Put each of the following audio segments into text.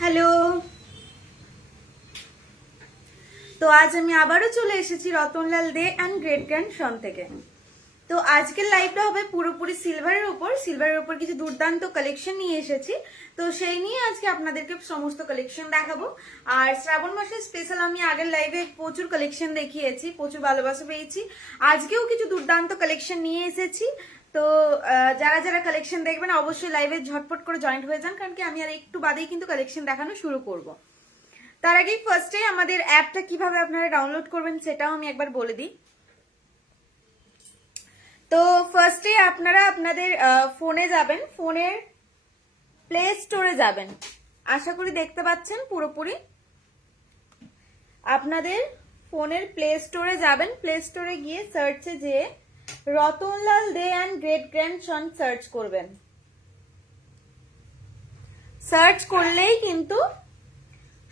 Hello. তো আজ আমি আবারও চলে এসেছি Ratanlal Dey and great grand সন থেকে। তো আজকের লাইভটা হবে পুরোপুরি সিলভারের উপর কিছু দুর্দান্ত কালেকশন নিয়ে এসেছি। তো সেই নিয়ে আজকে আপনাদেরকে সমস্ত কালেকশন দেখাবো। আর শ্রাবণ মাসের স্পেশাল আমি আগের লাইভে প্রচুর কালেকশন দেখিয়েছি, প্রচুর ভালোবাসা পেয়েছি। আজকেও কিছু দুর্দান্ত কালেকশন নিয়ে এসেছি। তো যারা যারা কালেকশন দেখবেন অবশ্যই লাইভে ঝটপট করে জয়েন্ট হয়ে যান, কারণ কি আমি আর একটু বাদেই কিন্তু কালেকশন দেখানো শুরু করব। তার আগেই ফার্স্টে আমাদের অ্যাপটা কিভাবে আপনারা ডাউনলোড করবেন সেটাও আমি একবার বলে দিই। তো ফার্স্টে আপনারা আপনাদের ফোনে যাবেন, ফোনের প্লে স্টোরে যাবেন। আশা করি দেখতে পাচ্ছেন পুরোপুরি। আপনাদের ফোনের প্লে স্টোরে যাবেন, প্লে স্টোরে গিয়ে সার্চে যেয়ে Ratanlal Dey and great grand son search করবেন। সার্চ করলেই কিন্তু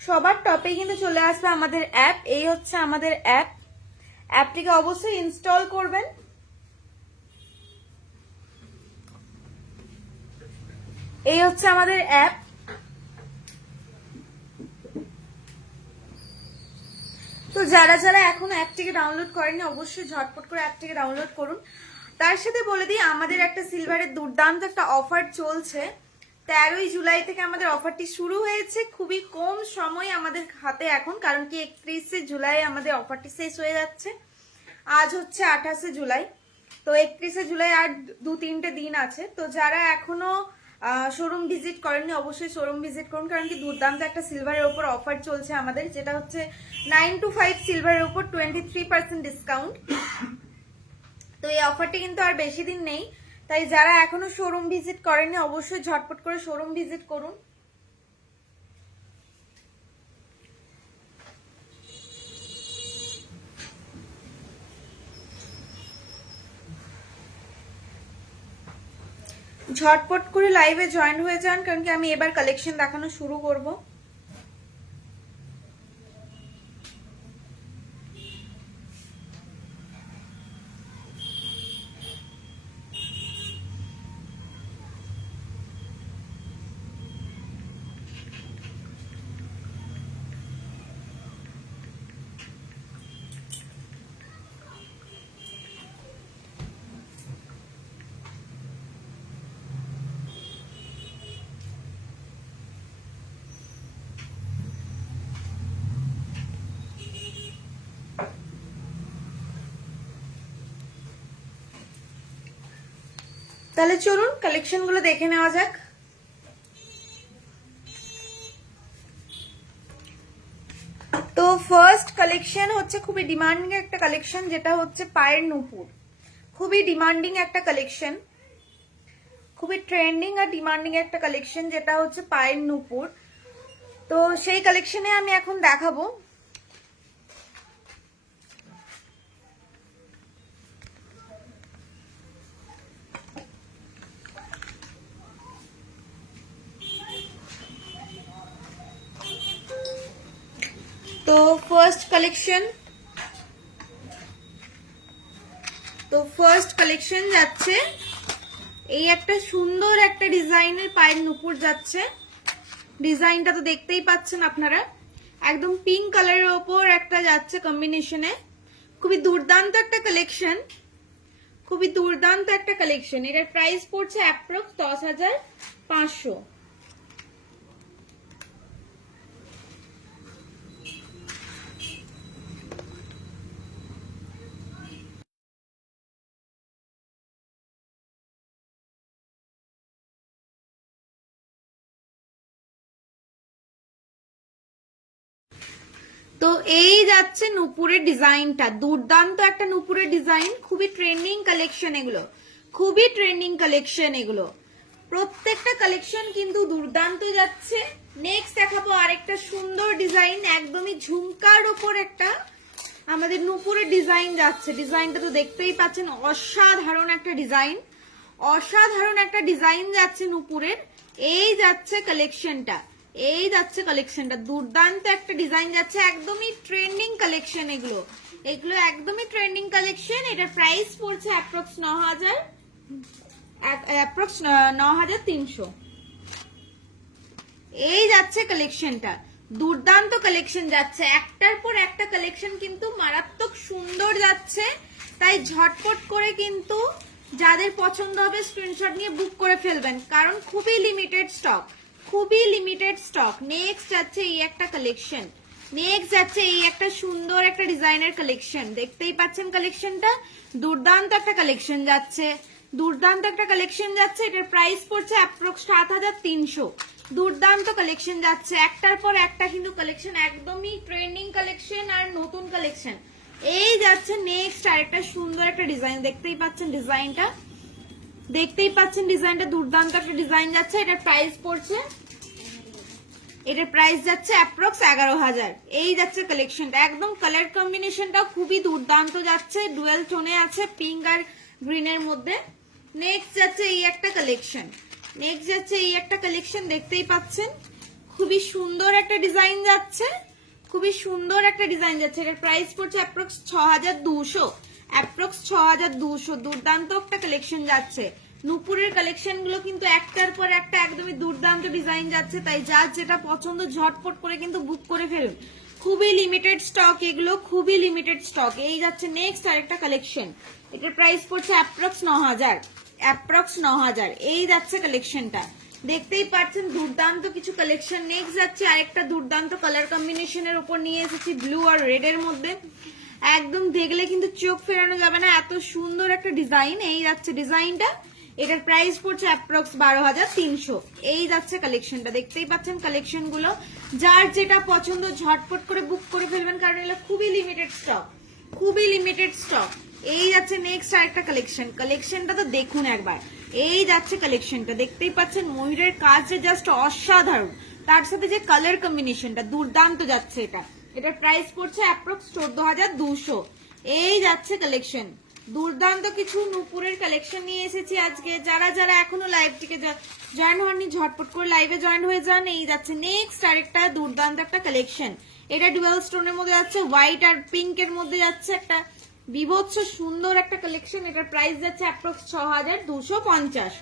সবার টপে কিন্তু চলে আসবে আমাদের অ্যাপ। এই হচ্ছে আমাদের অ্যাপ। অ্যাপটিকে অবশ্যই ইনস্টল করবেন। এই হচ্ছে আমাদের অ্যাপ। তো যারা যারা এখন অ্যাপটিকে ডাউনলোড করেনি অবশ্যই ঝটপট করে অ্যাপটিকে ডাউনলোড করুন। তার সাথে বলে দিই আমাদের একটা সিলভারের দুর্দান্ত একটা অফার চলছে। 13ই জুলাই থেকে আমাদের অফারটি শুরু হয়েছে। খুবই কম সময় আমাদের হাতে এখন, কারণ কি 31শে জুলাই আমাদের অফারটি শেষ হয়ে যাচ্ছে। আজ হচ্ছে 28শে জুলাই। তো 31শে জুলাই আর 2-3টে দিন আছে। তো যারা এখনো শোরুম ভিজিট করেননি অবশ্যই শোরুম ভিজিট করুন, কারণ কি দুর্দান্ত একটা সিলভারের উপর অফার চলছে আমাদের, যেটা হচ্ছে 9 to 5 সিলভারের উপর 23% ডিসকাউন্ট। তো এই অফারটি কিন্তু আর বেশি দিন নেই, তাই যারা এখনো শোরুম ভিজিট করেননি অবশ্যই ঝটপট করে শোরুম ভিজিট করুন। ঝটপট করে লাইভে জয়েন হয়ে যান, কারণ কি আমি এবার কালেকশন দেখানো শুরু করব। তাহলে চলুন কালেকশন গুলো দেখে নেওয়া যাক। তো ফার্স্ট কালেকশন হচ্ছে খুবই ডিমান্ডিং একটা কালেকশন, যেটা হচ্ছে পায়ের নুপুর। খুবই ডিমান্ডিং একটা কালেকশন, খুবই ট্রেন্ডিং আর ডিমান্ডিং একটা কালেকশন, যেটা হচ্ছে পায়ের নুপুর। তো সেই কালেকশনে আমি এখন দেখাবো। তো ফার্স্ট কালেকশন যাচ্ছে এই একটা সুন্দর একটা ডিজাইনের পায়ের নুপুর যাচ্ছে। ডিজাইনটা তো দেখতেই পাচ্ছেন আপনারা, একদম পিঙ্ক কালারের ওপর একটা যাচ্ছে কম্বিনেশনে। খুবই দুর্দান্ত একটা কালেকশন, খুবই দুর্দান্ত একটা কালেকশন। এটার প্রাইস পড়ছে অ্যাপ্রক্স 10,500। তো এই যাচ্ছে নুপুরের ডিজাইনটা, দুর্দান্ত একটা নুপুরের ডিজাইন। খুবই ট্রেন্ডিং কালেকশন এগুলো, খুবই ট্রেন্ডিং কালেকশন এগুলো। প্রত্যেকটা কালেকশন কিন্তু দুর্দান্ত যাচ্ছে। নেক্সট দেখাবো আরেকটা সুন্দর ডিজাইন, একদমই ঝুমকার উপর একটা আমাদের নুপুরের ডিজাইন যাচ্ছে। ডিজাইনটা তো দেখতেই পাচ্ছেন, অসাধারণ একটা ডিজাইন, অসাধারণ একটা ডিজাইন যাচ্ছে নুপুরের। এই যাচ্ছে কালেকশনটা, এই যাচ্ছে কালেকশনটা, দুর্দান্ত একটা ডিজাইন যাচ্ছে। একদমই ট্রেন্ডিং কালেকশন এগুলো, এগুলো একদমই ট্রেন্ডিং কালেকশন। এটার প্রাইস পড়ছে অ্যাপ্রক্স 9,300। এই যাচ্ছে কালেকশনটা, দুর্দান্ত কালেকশন যাচ্ছে, একটার পর একটা কালেকশন কিন্তু মারাত্মক সুন্দর যাচ্ছে। তাই ঝটপট করে কিন্তু যাদের পছন্দ হবে স্ক্রিনশট নিয়ে বুক করে ফেলবেন, কারণ খুবই লিমিটেড স্টক, খুবই লিমিটেড স্টক। নেক্সট যাচ্ছে এই একটা কালেকশন, নেক্সট যাচ্ছে এই একটা সুন্দর একটা ডিজাইনের কালেকশন, দেখতেই পাচ্ছেন কালেকশনটা, দুর্দান্ত একটা কালেকশন যাচ্ছে, দুর্দান্ত একটা কালেকশন যাচ্ছে। এটার প্রাইস পড়ছে অ্যাপ্রক্স 7300। দুর্দান্ত কালেকশন যাচ্ছে, একটার পর একটা কিন্তু কালেকশন, একদমই ট্রেন্ডিং কালেকশন আর নতুন কালেকশন। এই যাচ্ছে নেক্সট আরেকটা সুন্দর একটা ডিজাইন, দেখতেই পাচ্ছেন ডিজাইনটা, দেখতেই পাচ্ছেন ডিজাইনটা, দুর্দান্ত একটা ডিজাইন যাচ্ছে। এটার প্রাইস পড়ছে, এটার প্রাইস যাচ্ছে অ্যাপ্রক্স 11000। এই যাচ্ছে কালেকশনটা, একদম কালার কম্বিনেশনটা খুবই দুর্দান্ত যাচ্ছে, ডুয়েল টোনে আছে পিঙ্ক আর গ্রিনের মধ্যে। নেক্সট যাচ্ছে এই একটা কালেকশন, নেক্সট যাচ্ছে এই একটা কালেকশন, দেখতেই পাচ্ছেন খুবই সুন্দর একটা ডিজাইন যাচ্ছে, খুবই সুন্দর একটা ডিজাইন যাচ্ছে। এটার প্রাইস পড়ছে অ্যাপ্রক্স 6200, অ্যাপ্রক্স 6200। দুর্দান্ত একটা কালেকশন যাচ্ছে। নুপুরের কালেকশন গুলো কিন্তু একটার পর একটা একদমই দুর্দান্ত ডিজাইন যাচ্ছে, তাই যার যেটা পছন্দ ঝটপট করে কিন্তু বুক করে ফেলুন, খুবই লিমিটেড স্টক এগুলো, খুবই লিমিটেড স্টক। এই যাচ্ছে নেক্সট আরেকটা কালেকশন, এটার প্রাইস পড়ছে অ্যাপ্রক্স 9000, অ্যাপ্রক্স 9000। এই যাচ্ছে কালেকশনটা, দেখতেই পাচ্ছেন দুর্দান্ত কিছু কালেকশন। নেক্সট যাচ্ছে আরেকটা দুর্দান্ত কালার কম্বিনেশনের উপর নিয়ে এসেছি, ব্লু আর রেড এর মধ্যে, একদম দেখলে কিন্তু চোখ ফেরানো যাবে না, এত সুন্দর একটা ডিজাইন। এই যাচ্ছে ডিজাইনটা, এটার প্রাইস পড়ছে অ্যাপ্রক্স 12300। এই যাচ্ছে কালেকশনটা, দেখতেই পাচ্ছেন কালেকশন গুলো, যার যেটা পছন্দ ঝটপট করে বুক করে ফেলবেন, কারণ এগুলো খুবই লিমিটেড স্টক, খুবই লিমিটেড স্টক। এই যাচ্ছে নেক্সট আরেকটা কালেকশন, কালেকশনটা তো দেখুন একবার। এই যাচ্ছে কালেকশনটা, দেখতেই পাচ্ছেন ময়ূরের কাজ যে জাস্ট অসাধারণ, তার সাথে যে কালার কম্বিনেশনটা দুর্দান্ত যাচ্ছে। এটার প্রাইস পড়ছে অ্যাপ্রক্স 14200। এই যাচ্ছে কালেকশন, দুর্দান্ত কিছু নুপুরের কালেকশন নিয়ে এসেছি আজকে। যারা যারা এখনো লাইভটিকে জয়েন হননি ঝটপট করে লাইভে জয়েন হয়ে যান। এই যাচ্ছে নেক্সট আরেকটা দুর্দান্ত একটা কালেকশন, এটা ডুয়াল স্টোনের মধ্যে যাচ্ছে, হোয়াইট আর পিঙ্ক এর মধ্যে যাচ্ছে, একটা বিভৎস সুন্দর একটা কালেকশন। এটার প্রাইস যাচ্ছে অ্যাপ্রক্স 6250।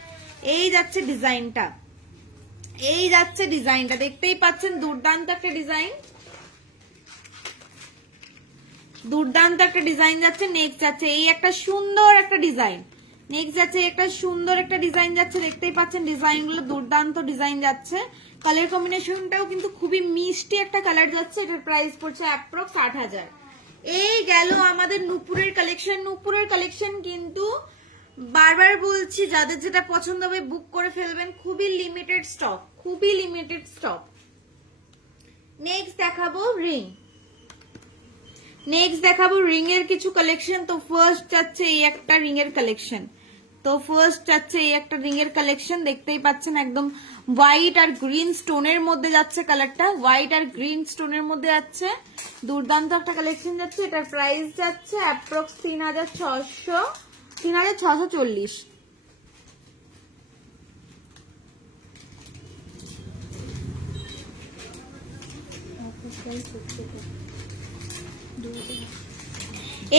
এই যাচ্ছে ডিজাইনটা, এই যাচ্ছে ডিজাইনটা, দেখতেই পাচ্ছেন দুর্দান্ত একটা ডিজাইন, দুর্দান্ত একটা ডিজাইন যাচ্ছে। নেক্সট যাচ্ছে এই একটা সুন্দর একটা ডিজাইন, নেক্সট যাচ্ছে একটা সুন্দর একটা ডিজাইন যাচ্ছে, দেখতেই পাচ্ছেন ডিজাইন গুলো দুর্দান্ত ডিজাইন যাচ্ছে। কালার কম্বিনেশনটাও কিন্তু খুবই মিষ্টি একটা কালার যাচ্ছে। এটার প্রাইস পড়ছে অ্যাপ্রক্স 8000। এই গেল আমাদের নুপুরের কালেকশন। নুপুরের কালেকশন কিন্তু বারবার বলছি, যাদের যেটা পছন্দ হবে বুক করে ফেলবেন, খুবই লিমিটেড স্টক, খুবই লিমিটেড স্টক। নেক্সট দেখাবো রিং, নেক্সট দেখাবো রিং এর কিছু কালেকশন। তো ফার্স্ট যাচ্ছে এই একটা রিং এর কালেকশন, তো ফার্স্ট যাচ্ছে এই একটা রিং এর কালেকশন, দেখতেই পাচ্ছেন একদম হোয়াইট আর গ্রিন স্টোনের মধ্যে যাচ্ছে কালারটা, হোয়াইট আর গ্রিন স্টোনের মধ্যে যাচ্ছে, দুর্দান্ত একটা কালেকশন যাচ্ছে। এটার প্রাইস যাচ্ছে অ্যাপ্রক্স 3640।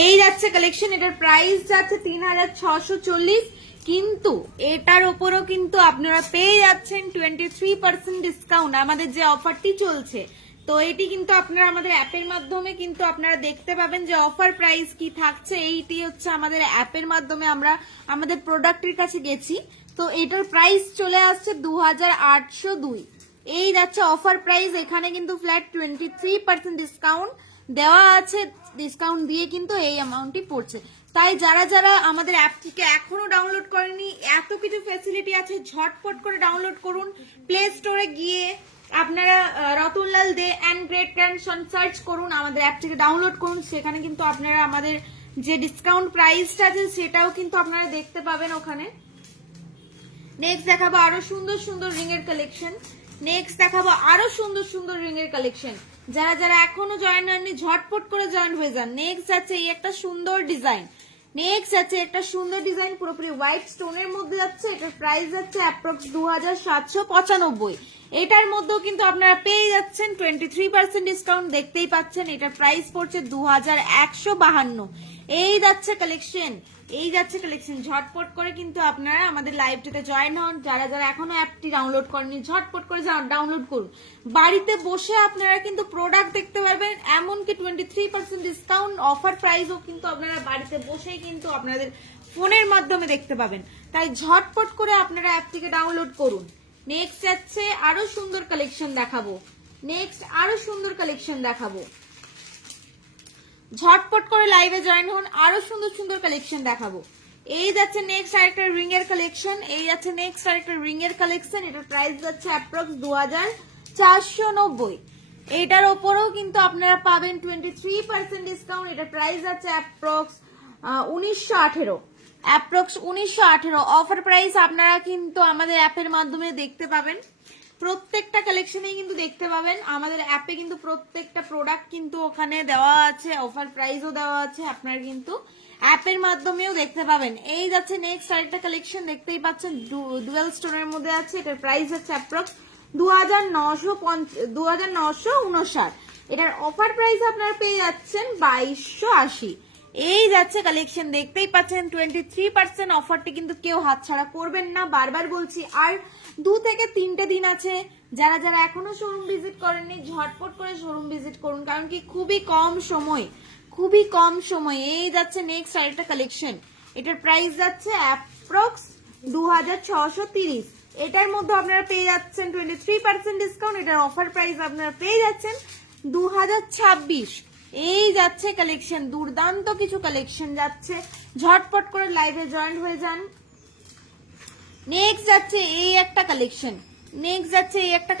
এই যাচ্ছে কালেকশন, এটার প্রাইস যাচ্ছে 3640, কিন্তু এটার উপরও কিন্তু আপনারা পেয়ে যাচ্ছেন 23% ডিসকাউন্ট, আমাদের যে অফারটি চলছে। তো এটি কিন্তু আপনারা আমাদের অ্যাপের মাধ্যমে কিন্তু আপনারা দেখতে পাবেন যে অফার প্রাইস কি থাকছে। এইটি হচ্ছে আমাদের অ্যাপের মাধ্যমে আমরা আমাদের প্রোডাক্টের কাছে গেছি, তো এটার প্রাইস চলে আসছে 2802। এই যাচ্ছে অফার প্রাইস, এখানে কিন্তু ফ্ল্যাট 23% ডিসকাউন্ট দেওয়া আছে, ডিসকাউন্ট দিয়ে কিন্তু এই অ্যামাউন্টটি পড়ছে। তাই যারা যারা আমাদের অ্যাপটিকে এখনো ডাউনলোড করেনি, এত কিছু ফ্যাসিলিটি আছে, ঝটপট করে ডাউনলোড করুন। প্লে স্টোরে গিয়ে আপনারা Ratanlal Dey and great ক্যানসন search করুন, আমাদের অ্যাপটিকে ডাউনলোড করুন, সেখানে কিন্তু আপনারা আমাদের যে ডিসকাউন্ট প্রাইসটা আছে সেটাও কিন্তু আপনারা দেখতে পাবেন ওখানে। নেক্সট দেখাবো আরো সুন্দর সুন্দর রিং এর কালেকশন, নেক্সট দেখাবো আরো সুন্দর সুন্দর রিং এর কালেকশন। যারা যারা এখনো জয়েন হননি ঝটপট করে জয়েন হয়ে যান। নেক্সট আছে এই একটা সুন্দর ডিজাইন, নেক্সট আছে একটা সুন্দর ডিজাইন পুরোপুরি হোয়াইট স্টোনের মধ্যে যাচ্ছে। এটার প্রাইস যাচ্ছে অ্যাপ্রক্স 2795। এটার মধ্যেও কিন্তু আপনারা পেয়ে যাচ্ছেন 23% ডিসকাউন্ট, দেখতেই পাচ্ছেন। এটার প্রাইস পড়ছে 2152। এই যাচ্ছে কালেকশন, এই যাচ্ছে কালেকশন, ঝটপট করে কিন্তু আপনারা আমাদের লাইভটাতে জয়েন হন। যারা যারা এখনো অ্যাপটি ডাউনলোড করেননি ঝটপট করে ডাউনলোড করুন। বাড়িতে বসে আপনারা কিন্তু প্রোডাক্ট দেখতে পারবেন, এমনকি 23% ডিসকাউন্ট অফার প্রাইসও কিন্তু আপনারা বাড়িতে বসেই কিন্তু আপনাদের ফোনের মাধ্যমে দেখতে পাবেন। তাই ঝটপট করে আপনারা অ্যাপটিকে ডাউনলোড করুন। নেক্সট যাচ্ছে আরো সুন্দর কালেকশন দেখাবো, ঝটপট করে লাইভে জয়েন হন, আরো সুন্দর সুন্দর কালেকশন দেখাবো। এই যাচ্ছে নেক্সট আরেকটা রিং এর কালেকশন, এটার প্রাইস যাচ্ছে অ্যাপ্রক্স 2490। এটার ওপরেও কিন্তু আপনারা পাবেন 23% ডিসকাউন্ট। এটার প্রাইস যাচ্ছে অ্যাপ্রক্স 1918 অফার প্রাইস আপনারা কিন্তু আমাদের অ্যাপের মাধ্যমে দেখতে পাবেন। প্রত্যেকটা কালেকশনেই কিন্তু দেখতে পাবেন আমাদের অ্যাপে কিন্তু প্রত্যেকটা প্রোডাক্ট কিন্তু ওখানে দেওয়া আছে, অফার প্রাইসও দেওয়া আছে, আপনারা কিন্তু অ্যাপের মাধ্যমেও দেখতে পাবেন। এই যাচ্ছে নেক্সট আরেকটা কালেকশন, দেখতেই পাচ্ছেন ডুয়েল স্টোনের মধ্যে আছে। এটার প্রাইস হচ্ছে অ্যাপ্রক্স 2959। এটার অফার প্রাইস আপনারা পেয়ে যাচ্ছেন 2280। এই যাচ্ছে কালেকশন, দেখতেই পাচ্ছেন 23% অফারটি কিন্তু কেউ হাতছাড়া করবেন না, বারবার বলছি। আর 2 থেকে 3টে দিন আছে, যারা যারা এখনো শোরুম ভিজিট করেননি ঝটপট করে শোরুম ভিজিট করুন, কারণ কি খুবই কম সময়। এই যাচ্ছে নেক্সট আরেকটা কালেকশন, এটার প্রাইস যাচ্ছে অ্যাপ্রক্স 2630। এটার মধ্যে আপনারা পেয়ে যাচ্ছেন 23% ডিসকাউন্ট। এটার অফার প্রাইস আপনারা পেয়ে যাচ্ছেন 2026। এই যাচ্ছে কালেকশন, দুর্দান্ত কিছু কালেকশন যাচ্ছে, ঝটপট করে লাইভে জয়েন হয়ে যান। নেক্সট যাচ্ছে এই একটা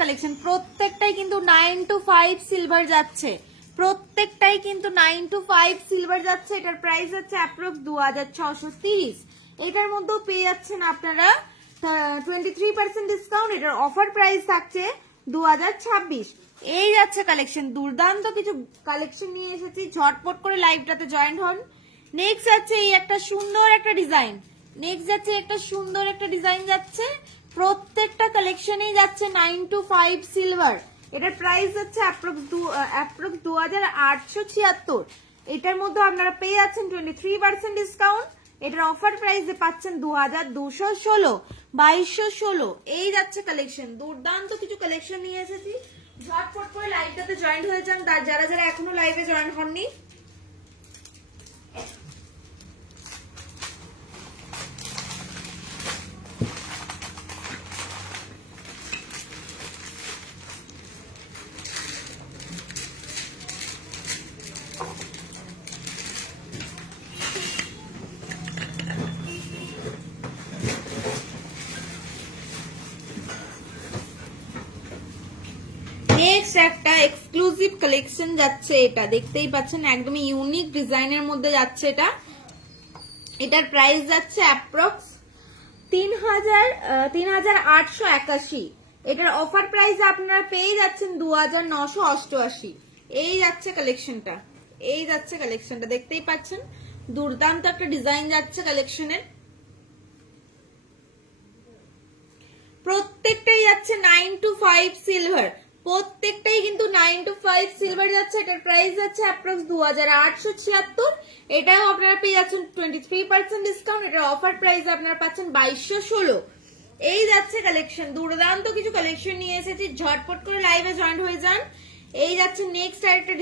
কালেকশন, প্রত্যেকটাই কিন্তু 9 to 5 সিলভার যাচ্ছে, এটার প্রাইস হচ্ছে অ্যাপ্রক্স 2630। এটার মধ্যেও পেয়ে যাচ্ছেন আপনারা 23% ডিসকাউন্ট। এটার অফার প্রাইস থাকছে 2026। এই যাচ্ছে কালেকশন, দুর্দান্ত কিছু কালেকশন নিয়ে এসেছি, ঝটপট করে লাইভটাতে জয়েন হন। নেক্সট যাচ্ছে এই একটা সুন্দর একটা ডিজাইন, যাচ্ছে প্রত্যেকটা কালেকশনেই যাচ্ছে 9 to 5 সিলভার। এটার প্রাইস হচ্ছে অ্যাপ্রক্স 2876। এটার মধ্যে আপনারা পেয়ে যাচ্ছেন 23% ডিসকাউন্ট। এটার অফার প্রাইসে পাচ্ছেন 2216, 2216। এই যাচ্ছে কালেকশন, দুর্দান্ত কিছু কালেকশন নিয়ে এসেছি, ঝটপট করে লাইভটাতে জয়েন হয়ে যান যারা যারা এখনো লাইভে জয়েন হননি। নেক্সট একটা এক্সক্লুসিভ কালেকশন যাচ্ছে, এটা দেখতেই পাচ্ছেন একদমই ইউনিক ডিজাইনের মধ্যে যাচ্ছে। এটার প্রাইস যাচ্ছে অ্যাপ্রক্স 3881। এটার অফার প্রাইস আপনারা পেয়ে যাচ্ছেন 2988। এই যাচ্ছে কালেকশনটা, দেখতেই পাচ্ছেন দুর্দান্ত একটা ডিজাইন যাচ্ছে কালেকশনের। প্রত্যেকটাই যাচ্ছে 9 to 5 সিলভার, প্রত্যেকটাই কিন্তু 9 to 5 সিলভার যাচ্ছে। এটার প্রাইস যাচ্ছে অ্যাপ্রক্স 2876। এটাও আপনারা পেয়ে যাচ্ছেন 23% ডিসকাউন্ট। এটার অফার প্রাইস আপনারা পাচ্ছেন 2216। এই যাচ্ছে কালেকশন, দুর্দান্ত কিছু কালেকশন নিয়ে এসেছি, ঝটপট করে লাইভে জয়েন হয়ে যান। এই যাচ্ছে নেক্সট আরেকটা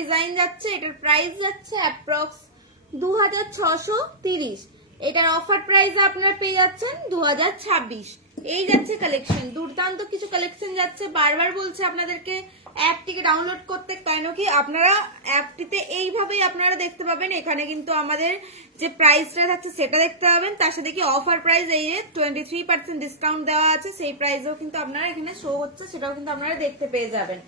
ডিজাইন, যাচ্ছে এটার প্রাইস যাচ্ছে অ্যাপ্রক্স 2630। এটার অফার প্রাইস আপনারা পেয়ে যাচ্ছেন 2026। এই যাচ্ছে কালেকশন, দুর্দান্ত কিছু কালেকশন যাচ্ছে। বারবার বলছে আপনাদেরকে অ্যাপটিকে ডাউনলোড করতে, কেন কি আপনারা অ্যাপটিতে এইভাবেই আপনারা দেখতে পাবেন। এখানে কিন্তু আমাদের যে প্রাইসটা থাকছে সেটা দেখতে পাবেন, তার সাথে কি অফার প্রাইস এই 23% ডিসকাউন্ট দেওয়া আছে, সেই প্রাইসও কিন্তু আপনারা এখানে শো হচ্ছে, সেটাও কিন্তু আপনারা দেখতে পেয়ে যাবেন।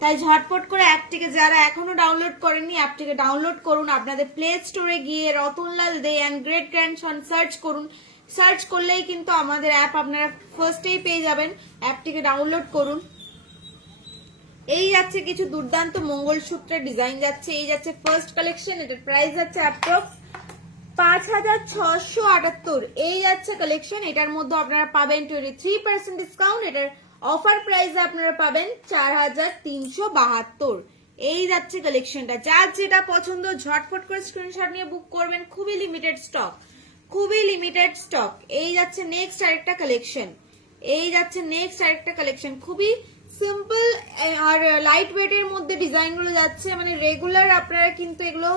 তাই ঝটপট করে অ্যাপটিকে যারা এখনো ডাউনলোড করেননি অ্যাপটিকে ডাউনলোড করুন। আপনাদের প্লে স্টোরে গিয়ে Ratanlal Dey and great grandson search করুন, সার্চ করলেই কিন্তু আমাদের অ্যাপ আপনারা ফার্স্টেই পেয়ে যাবেন। অ্যাপটিকে ডাউনলোড করুন। এই যাচ্ছে কিছু দুর্দান্ত মঙ্গলসূত্রের ডিজাইন যাচ্ছে, এই যাচ্ছে ফার্স্ট কালেকশন। এটার প্রাইস যাচ্ছে অ্যাপ্রক্স 5678। এই যাচ্ছে কালেকশন, এটার মধ্যে আপনারা পাবেন 23% ডিসকাউন্ট। এটার অফার প্রাইসে আপনারা পাবেন 4372। এই যাচ্ছে কালেকশনটা, যার যেটা পছন্দ ঝটফট করে স্ক্রিনশট নিয়ে বুক করবেন, খুবই লিমিটেড স্টক, খুবই লিমিটেড স্টক। এই যাচ্ছে নেক্সট আরেকটা কালেকশন, এই যাচ্ছে নেক্সট আরেকটা কালেকশন, খুবই সিম্পল আর লাইট ওয়েটের মধ্যে ডিজাইন গুলো যাচ্ছে, মানে রেগুলার আপনারা কিন্তু এগুলো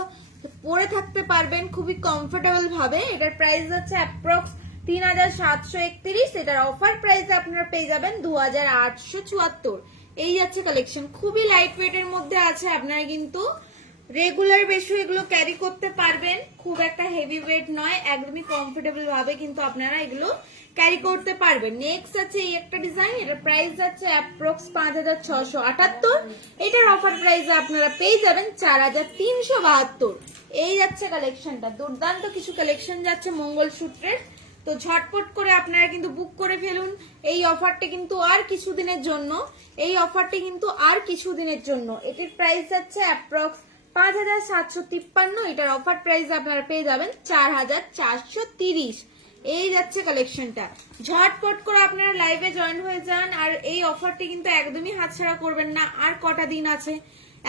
পরে থাকতে পারবেন খুবই কমফোর্টেবল ভাবে। এটার প্রাইস যাচ্ছে অ্যাপ্রক্স 3731, এটার অফার প্রাইস আপনারা পেয়ে যাবেন 2874। এই যাচ্ছে কালেকশন, খুবই লাইট ওয়েটের মধ্যে আছে, আপনারা কিন্তু রেগুলার বেশি এগুলো ক্যারি করতে পারবেন, খুব একটা হেভি ওয়েট নয়, একদমই কমফোর্টেবল ভাবে কিন্তু আপনারা এগুলো ক্যারি করতে পারবেন। নেক্সট আছে এই একটা ডিজাইন, এটার প্রাইস যাচ্ছে অ্যাপ্রক্স 5678, এটার অফার প্রাইস আপনারা পেয়ে যাবেন 4372। এই যাচ্ছে কালেকশনটা, দুর্দান্ত কিছু কালেকশন যাচ্ছে মঙ্গলসূত্রের, তো ঝটপট করে আপনারা কিন্তু বুক করে ফেলুন। এই অফারটি কিন্তু আর কিছুদিনের জন্য, এই অফারটি কিন্তু আর কিছুদিনের জন্য। এটির প্রাইস যাচ্ছে অ্যাপ্রক্স 5753, এটার অফার প্রাইস আপনারা পেয়ে যাবেন 4430। এই যাচ্ছে কালেকশনটা, ঝটপট করে আপনারা লাইভে জয়েন হয়ে যান, আর এই অফারটি কিন্তু একদমই হাতছাড়া করবেন না, আর কটা দিন আছে,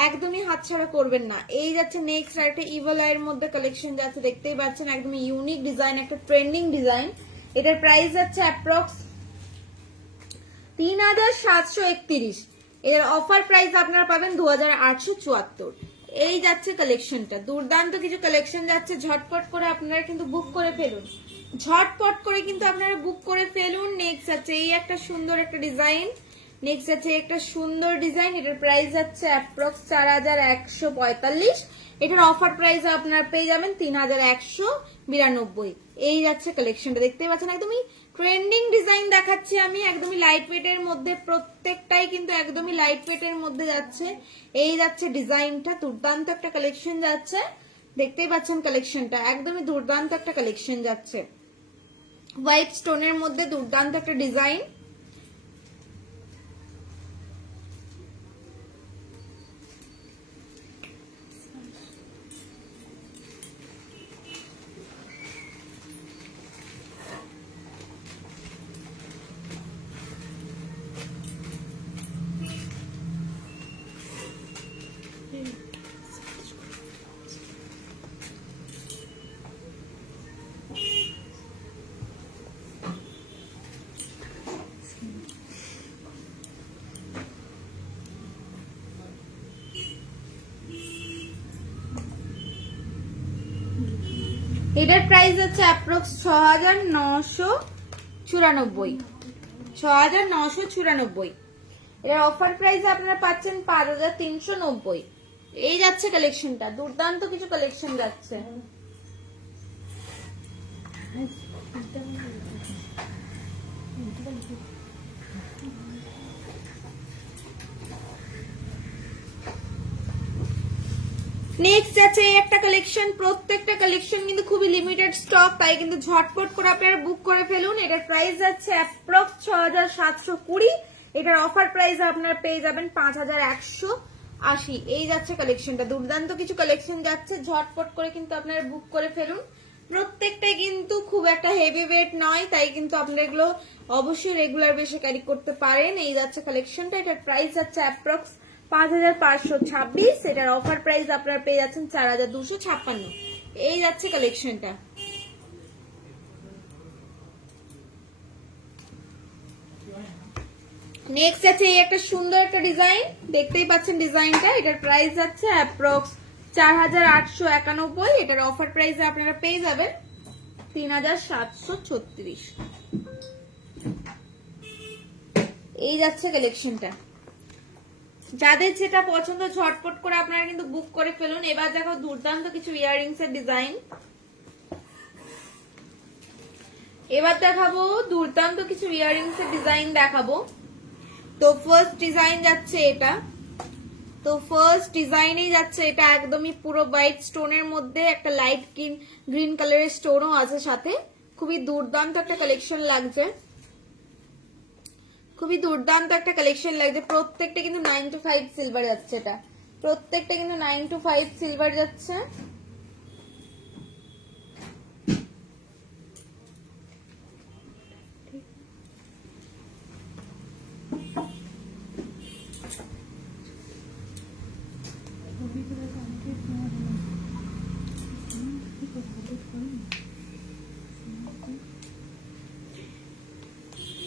একদমই হাতছাড়া করবেন না। এই যাচ্ছে নেক্সট আর একটা ইভোলাইয়ের মধ্যে কালেকশন যাচ্ছে, দেখতেই পাচ্ছেন একদমই ইউনিক ডিজাইন, একটা ট্রেন্ডিং ডিজাইন। এটার প্রাইস যাচ্ছে অ্যাপ্রক্স 3731, এর অফার প্রাইস আপনারা পাবেন 2874। এই যাচ্ছে কালেকশনটা, দুর্দান্ত কিছু কালেকশন যাচ্ছে, ঝটপট করে আপনারা কিন্তু বুক করে ফেলুন, ঝটপট করে কিন্তু আপনারা বুক করে ফেলুন। নেক্সট আছে এই একটা সুন্দর একটা ডিজাইন, নেক্সট আছে একটা সুন্দর ডিজাইন, এটার প্রাইস যাচ্ছে অ্যাপ্রক্স 4145, এটার অফার প্রাইস আপনারা পেয়ে যাবেন 3192। এই যাচ্ছে কালেকশনটা, দেখতেই পাচ্ছেন একদমই ট্রেন্ডিং ডিজাইন দেখাচ্ছি আমি, একদমই লাইট ওয়েটের মধ্যে, প্রত্যেকটাই কিন্তু একদমই লাইট ওয়েটের মধ্যে যাচ্ছে। এই যাচ্ছে ডিজাইনটা, দুর্দান্ত একটা কালেকশন যাচ্ছে, দেখতেই পাচ্ছেন কালেকশনটা একদমই দুর্দান্ত একটা কালেকশন যাচ্ছে, হোয়াইট স্টোনের মধ্যে দুর্দান্ত একটা ডিজাইন। এটার প্রাইস হচ্ছে অ্যাপ্রক্স 6994, 6994। এটার অফার প্রাইস আপনারা পাচ্ছেন 5390। এই যাচ্ছে কালেকশনটা, দুর্দান্ত কিছু কালেকশন যাচ্ছে। নেক্সট আছে এই একটা কালেকশন, প্রত্যেকটা কালেকশন কিন্তু খুবই লিমিটেড স্টক, তাই কিন্তু ঝটপট করে আপনারা বুক করে ফেলুন। এটার প্রাইস যাচ্ছে অ্যাপ্রক্স 6720, এটার অফার প্রাইস আপনারা পেয়ে যাবেন 5180। এই যাচ্ছে কালেকশনটা, দুর্দান্ত কিছু কালেকশন যাচ্ছে, ঝটপট করে কিন্তু আপনারা বুক করে ফেলুন। প্রত্যেকটাই কিন্তু খুব একটা হেভি ওয়েট নয়, তাই কিন্তু আপনারা এগুলো অবশ্যই রেগুলার বেশি ক্যারি করতে পারেন। এই যাচ্ছে কালেকশনটা, এটার প্রাইস যাচ্ছে অ্যাপ্রক্স 5526, এটার অফার প্রাইস আপনারা পেয়ে যাচ্ছেন 4256। এই যাচ্ছে কালেকশনটা, নেক্সট আছে এই একটা সুন্দর একটা ডিজাইন, দেখতেই পাচ্ছেন ডিজাইনটা, এটার প্রাইস যাচ্ছে অ্যাপ্রক্স 4891, এটার অফার প্রাইসে আপনারা পেয়ে যাবেন 3736। এই যাচ্ছে কালেকশনটা, যাদের যেটা পছন্দ ঝটপট করে আপনারা কিন্তু বুক করে ফেলুন। এবার দেখো দুর্দান্ত কিছু ইয়াররিংস এর ডিজাইন, এবার দেখাবো দুর্দান্ত কিছু ইয়াররিংস এর ডিজাইন দেখাবো। তো ফার্স্ট ডিজাইন যাচ্ছে এটা, তো ফার্স্ট ডিজাইনেই যাচ্ছে এটা, একদমই পুরো হোয়াইট স্টোনের মধ্যে একটা লাইট গ্রিন কালারের স্টোনও আছে সাথে, খুবই দুর্দান্ত একটা কালেকশন লাগছে, খুবই দুর্দান্ত একটা কালেকশন লাগছে। প্রত্যেকটা কিন্তু 925 সিলভার যাচ্ছে, এটা প্রত্যেকটা কিন্তু 925 সিলভার যাচ্ছে।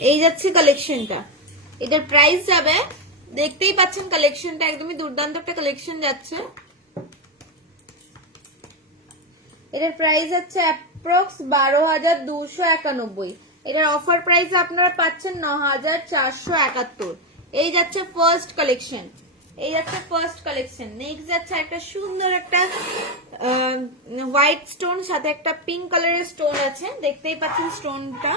এই যাচ্ছে কালেকশনটা, এটার প্রাইস যাবে, দেখতেই পাচ্ছেন কালেকশনটা একদমই দুর্দান্ত একটা কালেকশন যাচ্ছে। এটার প্রাইস যাচ্ছে অ্যাপ্রক্স 12,291। এটার অফার প্রাইস আপনারা পাচ্ছেন 9,471। এই যাচ্ছে ফার্স্ট কালেকশন, এই যাচ্ছে ফার্স্ট কালেকশন। নেক্সট যাচ্ছে একটা সুন্দর একটা হোয়াইট স্টোন সাথে একটা পিঙ্ক কালারের স্টোন আছে, দেখতেই পাচ্ছেন স্টোনটা।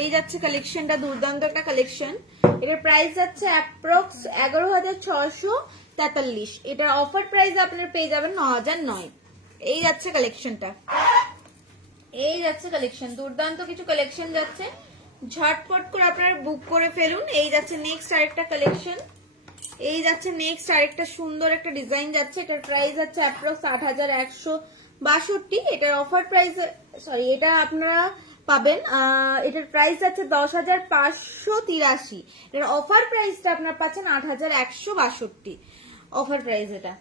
এই যাচ্ছে কালেকশনটা, দুর্দান্ত একটা কালেকশন। এটার প্রাইস যাচ্ছে অ্যাপ্রক্স 11,643। এটার অফার প্রাইস আপনারা পেয়ে যাবেন 9,009। এই যাচ্ছে কালেকশনটা, এই যাচ্ছে কালেকশন, দুর্দান্ত কিছু কালেকশন যাচ্ছে, ঝটপট করে আপনারা বুক করে ফেলুন। এই যাচ্ছে নেক্সট আরেকটা কালেকশন, এই যাচ্ছে নেক্সট আরেকটা সুন্দর একটা ডিজাইন যাচ্ছে। এটার প্রাইস যাচ্ছে অ্যাপ্রক্স 8,162। এটার অফার প্রাইস, সরি, এটা আপনারা পাবেন, এটার প্রাইস যাচ্ছে 10,583। এটার অফার প্রাইসটা আপনারা পাচ্ছেন 8,162 অফার প্রাইস এটা।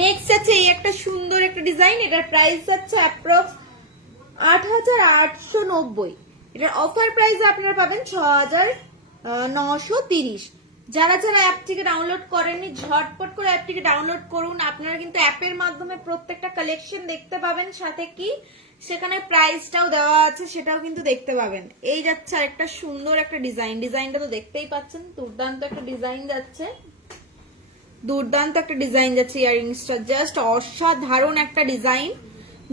নেক্সট আছে এই একটা সুন্দর একটা ডিজাইন, এটার প্রাইস যাচ্ছে অ্যাপ্রক্স 8,890। এটার অফার প্রাইস আপনারা পাবেন 6,930। যারা যারা অ্যাপটিকে ডাউনলোড করেননি ঝটপট করে অ্যাপটিকে ডাউনলোড করুন। আপনারা কিন্তু অ্যাপের মাধ্যমে প্রত্যেকটা কালেকশন দেখতে পাবেন, সাথে কি সেখানে প্রাইসটাও দেওয়া আছে সেটাও কিন্তু দেখতে পাবেন। এই যাচ্ছে একটা সুন্দর একটা ডিজাইন, ডিজাইনটা তো দেখতেই পাচ্ছেন, দুর্দান্ত একটা ডিজাইন যাচ্ছে, দুর্দান্ত একটা ডিজাইন যাচ্ছে। ইয়াররিংসটা জাস্ট অসাধারণ একটা ডিজাইন,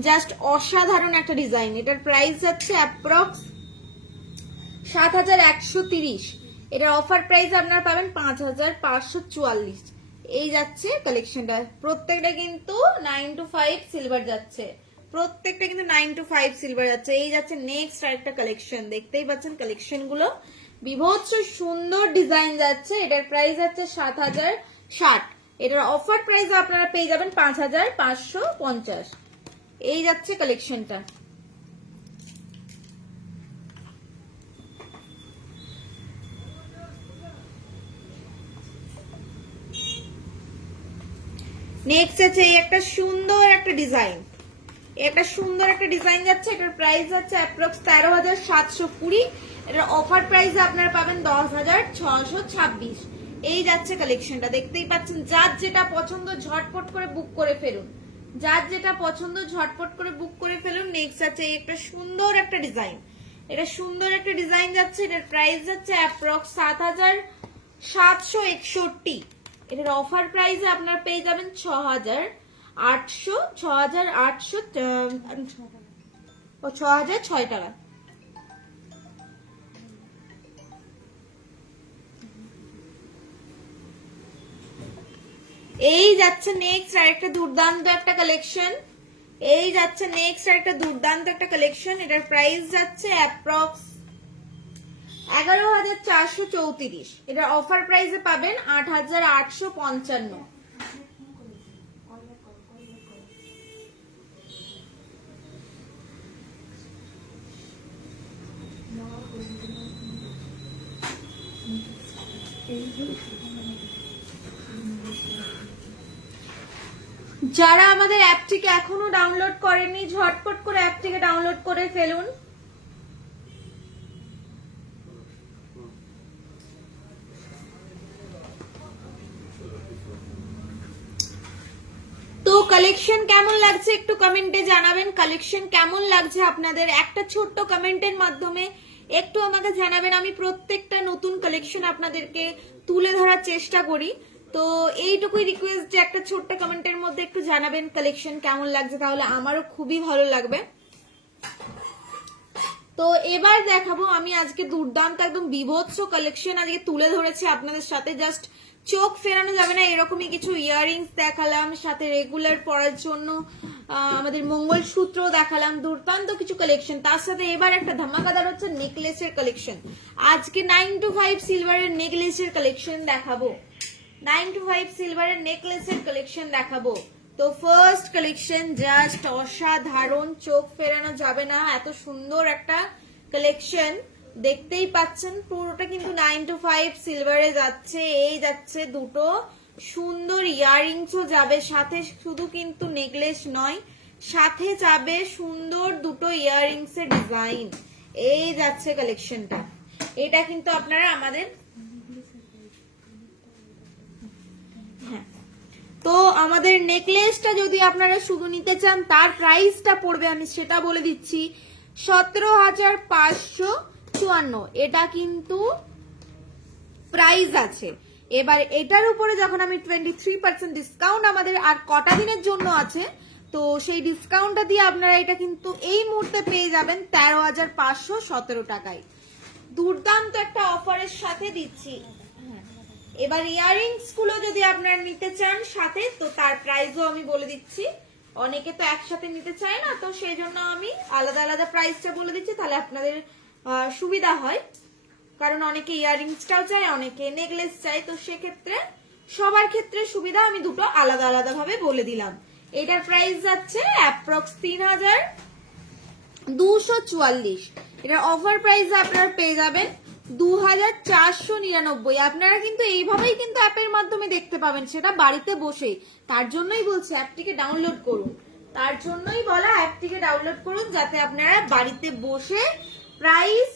জাস্ট অসাধারণ একটা ডিজাইন। এটার প্রাইস যাচ্ছে অ্যাপ্রক্স 7,130। এটার অফার প্রাইস আপনারা পাবেন 5,544। এই যাচ্ছে কালেকশনটা, প্রত্যেকটা কিন্তু 9 to 5 সিলভার যাচ্ছে, প্রত্যেকটা কিন্তু 9 to 5 সিলভার যাচ্ছে। এই যাচ্ছে নেক্সট আরেকটা কালেকশন, দেখতেই পাচ্ছেন কালেকশন গুলো বিভৎস সুন্দর ডিজাইন যাচ্ছে। এটার প্রাইস যাচ্ছে 7,060। এটার অফার প্রাইস আপনারা পেয়ে যাবেন 5,550। এই যাচ্ছে কালেকশনটা। নেক্সট আছে এই একটা সুন্দর একটা ডিজাইন, একটা সুন্দর একটা ডিজাইন যাচ্ছে। এটার প্রাইস যাচ্ছে অ্যাপ্রক্স 13,720। এটার অফার প্রাইস আপনারা পাবেন 10,626। এই যাচ্ছে কালেকশনটা, দেখতেই পাচ্ছেন। যার যেটা পছন্দ ঝটপট করে বুক করে ফেলুন, যার যেটা পছন্দ ঝটপট করে বুক করে ফেলুন। নেক্সট আছে এই একটা সুন্দর একটা ডিজাইন, এটা সুন্দর একটা ডিজাইন যাচ্ছে। এটার প্রাইস যাচ্ছে অ্যাপ্রক্স 7,761। এটার অফার প্রাইসে আপনারা পেয়ে যাবেন 6,606 টাকা। এই যাচ্ছে নেক্সট আরেকটা দুর্দান্ত একটা কালেকশন, এই যাচ্ছে নেক্সট আরেকটা দুর্দান্ত একটা কালেকশন। এটার প্রাইস যাচ্ছে অ্যাপ্রক্স 11,434। এটার অফার প্রাইসে পাবেন 8,855। যারা আমাদের অ্যাপটিকে এখনো ডাউনলোড করেনি ঝটপট করে অ্যাপটিকে ডাউনলোড করে ফেলুন। তো কালেকশন কেমন লাগছে একটু কমেন্টে জানাবেন, কালেকশন কেমন লাগছে আপনাদের একটা ছোট্ট কমেন্টের মাধ্যমে একটু আমাকে জানাবেন। আমি প্রত্যেকটা নতুন কালেকশন আপনাদেরকে তুলে ধরার চেষ্টা করি, তো এইটুকুই রিকোয়েস্ট যে একটা ছোট্ট কমেন্টের মধ্যে একটু জানাবেন কালেকশন কেমন লাগছে, তাহলে আমারও খুবই ভালো লাগবে। তো এবার দেখাবো আমি আজকে দুর্দান্ত একদম বিভৎস কালেকশন আজকে তুলে ধরেছি আপনাদের সাথে, জাস্ট চোখ ফেরানো যাবে না এরকমই কিছু ইয়াররিংস দেখালাম, সাথে রেগুলার পরার জন্য আমাদের মঙ্গলসূত্র দেখালাম, দুর্দান্ত কিছু কালেকশন। তার সাথে এবার একটা ধামাকাদার হচ্ছে নেকলেসের কালেকশন। আজকে 9 to 5 সিলভারের নেকলেসের কালেকশন দেখাবো, 9 to 5 সিলভারের নেকলেসের কালেকশন দেখাবো। তো ফার্স্ট কালেকশন জাস্ট অসাধারণ, চোখ ফেরানো যাবে না, এত সুন্দর একটা কালেকশন। দেখতেই পাচ্ছেন পুরোটা কিন্তু 9 to 5 সিলভারে যাচ্ছে। এই যাচ্ছে দুটো সুন্দর ইয়াররিংসও যাবে সাথে, শুধু কিন্তু নেকলেস নয়, সাথে যাবে সুন্দর দুটো ইয়াররিংস এর ডিজাইন। এই যাচ্ছে কালেকশনটা, এটা কিন্তু আপনারা আমাদের তো আমাদের নেকলেসটা যদি আপনারা শুধু নিতে চান তার প্রাইসটা পড়বে, আমি সেটা বলে দিচ্ছি, 17,554। এটা কিন্তু প্রাইস আছে। এবার এটার উপরে যখন আমি 23% ডিসকাউন্ট আমাদের আর কটা দিনের জন্য আছে, তো সেই ডিসকাউন্টটা দিয়ে আপনারা এটা কিন্তু এই মুহূর্তে পেয়ে যাবেন 13,517 টাকায়। দুর্দান্ত একটা অফারের সাথে দিচ্ছি। এবার ইয়াররিংস গুলো যদি আপনারা নিতে চান সাথে, তো তার প্রাইসও আমি বলে দিচ্ছি। অনেকে তো একসাথে নিতে চায় না, তো সেই জন্য আমি আলাদা আলাদা প্রাইসটা বলে দিচ্ছি, তাহলে আপনাদের সুবিধা হয়। কারণ অনেকে ইয়াররিংসটাও চায়, অনেকে নেকলেস চায়, তো সেক্ষেত্রে সবার ক্ষেত্রে সুবিধা, আমি দুটো আলাদা আলাদা ভাবে বলে দিলাম। এটার প্রাইস যাচ্ছে অ্যাপ্রক্স 3,244। এটার অফার প্রাইস আপনারা পেয়ে যাবেন 2,499। আপনারা কিন্তু এইভাবেই কিন্তু অ্যাপের মাধ্যমে দেখতে পাবেন, সেটা বাড়িতে বসে। তার জন্যই বলছি অ্যাপটিকে ডাউনলোড করুন, তার জন্যই বলা অ্যাপটিকে ডাউনলোড করুন, যাতে আপনারা বাড়িতে বসে প্রাইস,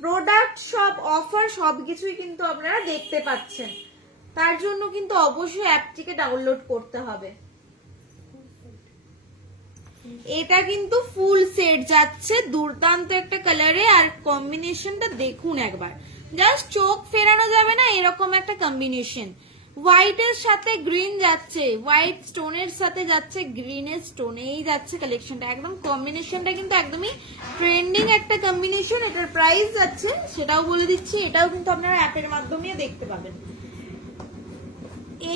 প্রোডাক্ট, সব অফার সবকিছুই কিন্তু আপনারা দেখতে পাচ্ছেন। তার জন্য কিন্তু অবশ্যই অ্যাপটিকে ডাউনলোড করতে হবে। এটা কিন্তু ফুল সেট যাচ্ছে দুর্দান্ত একটা কালারে, আর কম্বিনেশনটা দেখুন একবার, জাস্ট চোখ ফেরানো যাবে না এরকম একটা কম্বিনেশন। হোয়াইটের সাথে গ্রিন যাচ্ছে, হোয়াইট স্টোনের সাথে যাচ্ছে গ্রিনের স্টোন, এই যাচ্ছে কালেকশনটা। একদম কম্বিনেশনটা কিন্তু একদমই ট্রেন্ডিং একটা কম্বিনেশন। এটার প্রাইস যাচ্ছে সেটাও বলে দিচ্ছি, এটাও কিন্তু আপনারা অ্যাপের মাধ্যমে দেখতে পাবেন।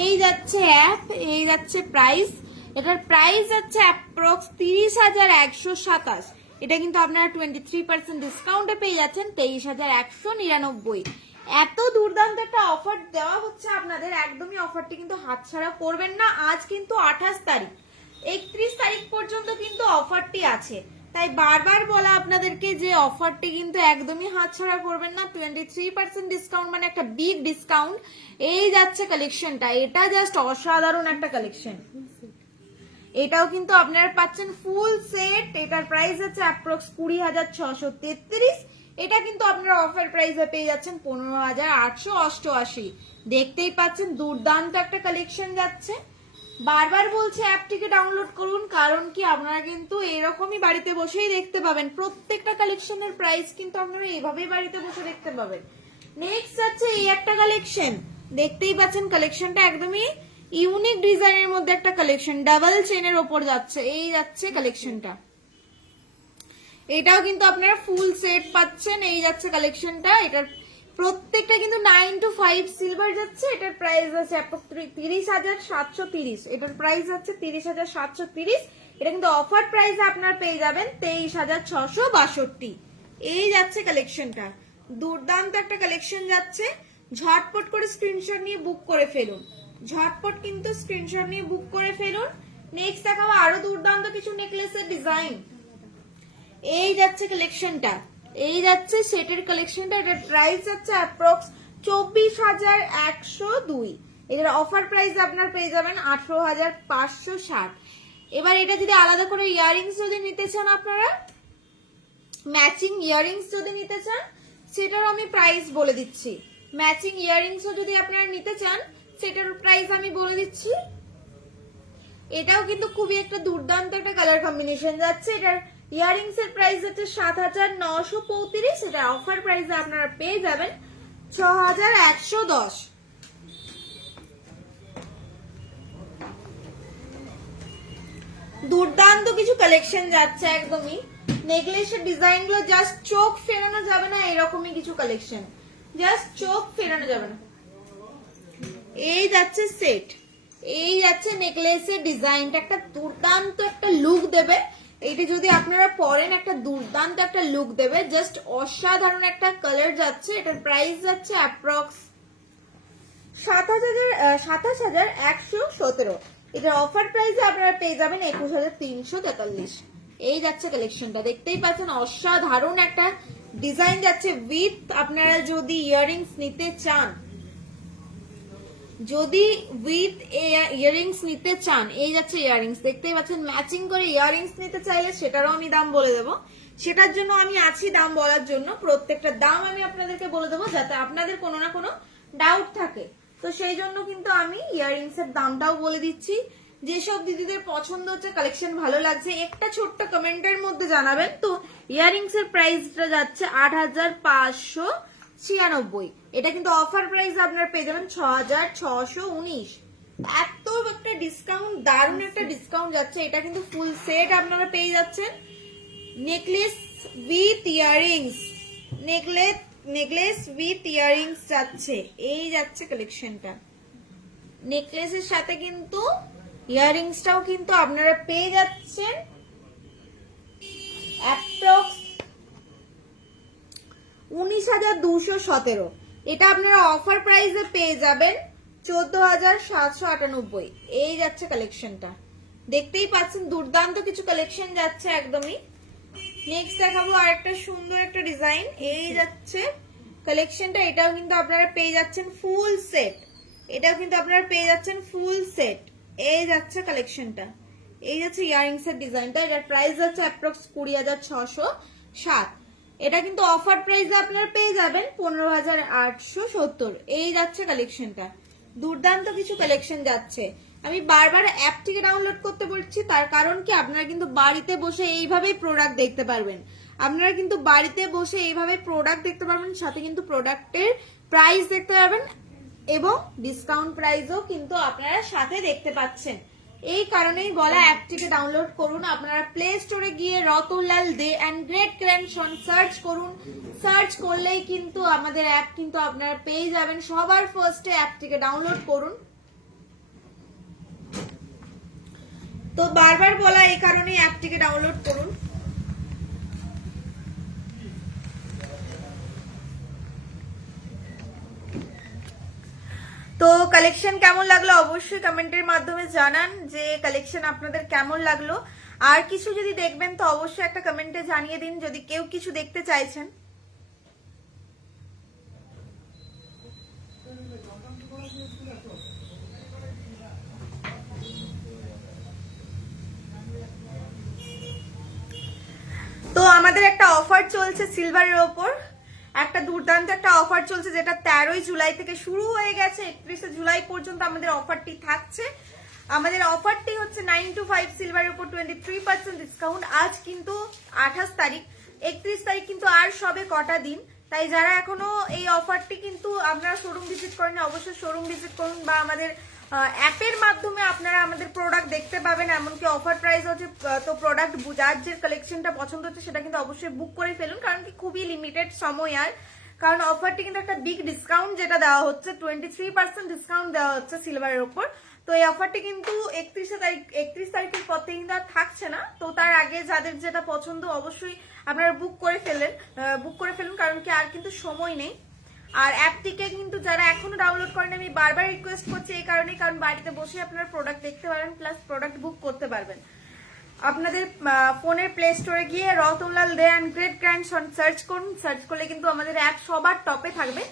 এই যাচ্ছে অ্যাপ, এই যাচ্ছে প্রাইস। এটার প্রাইস যাচ্ছে অ্যাপ্রক্স 30,127। এটা কিন্তু আপনারা 23% ডিসকাউন্টে পেয়ে যাচ্ছেন 23,199। এত দুর্দান্ত একটা অফার দেওয়া হচ্ছে আপনাদের, একদমই অফারটি কিন্তু হাতছাড়া করবেন না। আজ কিন্তু 28 তারিখ, 31 তারিখ পর্যন্ত কিন্তু অফারটি আছে, তাই বারবার বলা আপনাদেরকে যে অফারটি কিন্তু একদমই হাতছাড়া করবেন না। 23% ডিসকাউন্ট মানে একটা বিগ ডিসকাউন্ট। এই যাচ্ছে কালেকশনটা, এটা জাস্ট অসাধারণ একটা কালেকশন। এটাও কিন্তু আপনারা পাচ্ছেন ফুল সেট। এটার প্রাইস আছে অ্যাপ্রক্স 20,633। এটা কিন্তু আপনারা অফার প্রাইসে পেয়ে যাচ্ছেন 15,888। দেখতেই পাচ্ছেন দুর্দান্ত একটা কালেকশন যাচ্ছে। বারবার বলছি অ্যাপটিকে ডাউনলোড করুন, কারণ কি আপনারা কিন্তু এরকমই বাড়িতে বসেই দেখতে পাবেন। প্রত্যেকটা কালেকশনের প্রাইস কিন্তু আপনারা এইভাবেই বাড়িতে বসে দেখতে পাবেন। নেক্সট আছে এই একটা কালেকশন, দেখতেই পাচ্ছেন কালেকশনটা একদমই ইউনিক ডিজাইনের মধ্যে একটা কালেকশন, ডাবল চেনের ওপর যাচ্ছে। এই যাচ্ছে কালেকশনটা, এটাও কিন্তু আপনারা ফুল সেট পাচ্ছেন। এই যাচ্ছে কালেকশনটা, এটার প্রত্যেকটা কিন্তু 9 to 5 সিলভার যাচ্ছে। এটার প্রাইস আছে 30,730। এটার প্রাইস আছে 30,730। এটা কিন্তু অফার প্রাইসে আপনারা পেয়ে যাবেন 23,662। এই যাচ্ছে কালেকশনটা, দুর্দান্ত একটা কালেকশন যাচ্ছে। ঝটপট করে স্ক্রিনশট নিয়ে বুক করে ফেলুন, ঝটপট কিন্তু স্ক্রিনশট নিয়ে বুক করে ফেলুন। নেক্সট দেখাবো আরো দুর্দান্ত কিছু নেকলেসের ডিজাইন। এই যাচ্ছে কালেকশনটা, এই যাচ্ছে সেটের কালেকশনটা। এটার প্রাইস যাচ্ছে অ্যাপ্রক্স 24,102। এটার অফার প্রাইস আপনারা পেয়ে যাবেন 18,560। এবার এটা যদি আলাদা করে ইয়াররিংস যদি নিতে চান, আপনারা ম্যাচিং ইয়াররিংস যদি নিতে চান, সেটার আমি প্রাইস বলে দিচ্ছি। ম্যাচিং ইয়াররিংসও যদি আপনারা নিতে চান, সেটার প্রাইস আমি বলে দিচ্ছি। এটাও কিন্তু খুবই একটা দুর্দান্ত একটা কালার কম্বিনেশন যাচ্ছে। এটার ইয়াররিংস এর প্রাইস হচ্ছে 7,935। এটা অফার প্রাইসে আপনারা পেয়ে যাবেন 6,110। দুর্দান্ত কিছু কালেকশন যাচ্ছে, একদমই নেকলেসের ডিজাইন গুলো জাস্ট চোখ ফেরানো যাবে না, এরকমই কিছু কালেকশন, জাস্ট চোখ ফেরানো যাবে না। এই যাচ্ছে সেট, এই যাচ্ছে নেকলেসের ডিজাইনটা, একটা দুর্দান্ত একটা লুক দেবে। এইটা যদি আপনারা পরেন একটা দুর্দান্ত একটা লুক দেবে, জাস্ট অসাধারণ একটা কালার যাচ্ছে। এটার প্রাইস যাচ্ছে অ্যাপ্রক্স 27,117। এটার অফার প্রাইসে আপনারা পেয়ে যাবেন 21,343। এই যাচ্ছে কালেকশনটা, দেখতেই পাচ্ছেন অসাধারণ একটা ডিজাইন যাচ্ছে উইথ, আপনারা যদি ইয়াররিংস নিতে চান, যদি উইথ ইয়াররিংস নিতে চান, এই যাচ্ছে ইয়াররিংস, দেখতেই পাচ্ছেন ম্যাচিং করে ইয়াররিংস নিতে চাইলে সেটারও আমি দাম বলে দেবো। সেটার জন্য আমি আছি দাম বলার জন্য, প্রত্যেকটা দাম আমি আপনাদেরকে বলে দেবো যাতে আপনাদের কোনো না কোনো ডাউট থাকে। তো সেই জন্য কিন্তু আমি ইয়াররিংস এর দামটাও বলে দিচ্ছি। যেসব দিদিদের পছন্দ হচ্ছে, কালেকশন ভালো লাগছে, একটা ছোট্ট কমেন্টের মধ্যে জানাবেন। তো ইয়াররিংস এর প্রাইসটা যাচ্ছে 8,596। এটা কিন্তু অফার প্রাইস আপনারা পেয়ে যাবেন 6,619। এত একটা ডিসকাউন্ট, দারুণ একটা ডিসকাউন্ট যাচ্ছে। এটা কিন্তু ফুল সেট আপনারা পেয়ে যাচ্ছেন, necklace with earrings, necklace with earrings যাচ্ছে, এই যাচ্ছে কালেকশনটা। নেকলেসের সাথে কিন্তু ইয়াররিংসটাও কিন্তু আপনারা পেয়ে যাচ্ছেন অ্যাপ্রক্স 19,217। এটা আপনারা অফার প্রাইসে পেয়ে যাবেন 14,798। এই যাচ্ছে কালেকশনটা, দেখতেই পাচ্ছেন দুর্দান্ত কিছু কালেকশন যাচ্ছে একদমই। নেক্সট দেখাবো আরেকটা সুন্দর একটা ডিজাইন, এই যাচ্ছে কালেকশনটা। এটাও কিন্তু আপনারা পেয়ে যাচ্ছেন ফুল সেট, এটাও কিন্তু আপনারা পেয়ে যাচ্ছেন ফুল সেট। এই যাচ্ছে কালেকশনটা, এই যাচ্ছে ইয়াররিংস এর ডিজাইনটা। এটার প্রাইস যাচ্ছে অ্যাপ্রক্স 20,607। এটা কিন্তু অফার প্রাইসে আপনারা পেয়ে যাবেন 15,870। এই যাচ্ছে কালেকশনটা, দুর্দান্ত কিছু কালেকশন যাচ্ছে। আমি বারবার অ্যাপ থেকে ডাউনলোড করতে বলছি, তার কারণ কি আপনারা কিন্তু বাড়িতে বসে এইভাবেই প্রোডাক্ট দেখতে পারবেন। আপনারা কিন্তু বাড়িতে বসে এইভাবে প্রোডাক্ট দেখতে পারবেন, সাথে কিন্তু প্রোডাক্টের প্রাইস দেখতে পারবেন এবং ডিসকাউন্ট প্রাইসও কিন্তু আপনারা সাথে দেখতে পাচ্ছেন। এই কারণেই বলা অ্যাপটিকে ডাউনলোড করুন। আপনারা প্লে স্টোরে গিয়ে Ratanlal Dey and great creation search করুন, সার্চ করলেই কিন্তু আমাদের অ্যাপ কিন্তু আপনারা পেয়ে যাবেন। সবার ফার্স্টে অ্যাপটিকে ডাউনলোড করুন। তো বারবার বলা এই কারণে অ্যাপটিকে ডাউনলোড করুন। তো কালেকশন কেমন লাগলো অবশ্যই কমেন্টের মাধ্যমে জানান যে কালেকশন আপনাদের কেমন লাগলো। আর কিছু যদি দেখবেন তো অবশ্যই একটা কমেন্টে জানিয়ে দিন যদি কেউ কিছু দেখতে চাইছেন। তো আমাদের একটা অফার চলছে সিলভারের ওপর, একটা দুর্দান্ত একটা অফার চলছে যেটা 13ই জুলাই থেকে শুরু হয়ে গেছে, 31শে জুলাই পর্যন্ত আমাদের অফারটি থাকছে। আমাদের অফারটি হচ্ছে 9 to 5 সিলভারের উপর 23% ডিসকাউন্ট। আজ কিন্তু 28 তারিখ, 31 তারিখ কিন্তু আর সবে কটা দিন। তাই যারা এখনো এই অফারটি কিন্তু আপনারা শোরুম ভিজিট করেন অবশ্যই শোরুম ভিজিট করুন, বা আমাদের অ্যাপের মাধ্যমে আপনারা আমাদের প্রোডাক্ট দেখতে পাবেন। এমনকি অফার প্রাইস হচ্ছে, তো প্রোডাক্ট যার যে কালেকশনটা পছন্দ হচ্ছে সেটা কিন্তু অবশ্যই বুক করে ফেলুন, কারণ কি খুবই লিমিটেড সময়। আর কারণ অফারটি কিন্তু একটা বিগ ডিসকাউন্ট যেটা দেওয়া হচ্ছে, 23% ডিসকাউন্ট দেওয়া হচ্ছে সিলভারের উপর। তো এই অফারটি কিন্তু 31 তারিখের পর থেকে কিন্তু আর থাকছে না। তো তার আগে যাদের যেটা পছন্দ অবশ্যই আপনারা বুক করে ফেলুন, কারণ কি আর কিন্তু সময় নেই। আর অ্যাপটিকে কিন্তু যারা এখনো ডাউনলোড করেন আমি বারবার রিকোয়েস্ট করছি এই কারণেই, কারণ বাড়িতে বসে আপনারা প্রোডাক্ট দেখতে পারবেন প্লাস প্রোডাক্ট বুক করতে পারবেন। আপনাদের ফোনের প্লে স্টোরে গিয়ে Ratanlal Dey and great creation search করুন, সার্চ করলে কিন্তু আমাদের অ্যাপ সবার টপে থাকবে।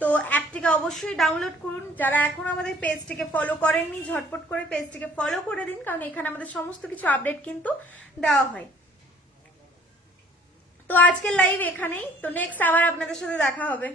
তো অ্যাপটিকে অবশ্যই ডাউনলোড করুন। যারা এখন আমাদের পেজটিকে ফলো করেননি ঝটপট করে পেজটিকে ফলো করে দিন, কারণ এখানে আমাদের সমস্ত কিছু আপডেট কিন্তু দেওয়া হয়। তো আজকের লাইভ এখানেই, তো নেক্সট আবার আপনাদের সাথে দেখা হবে।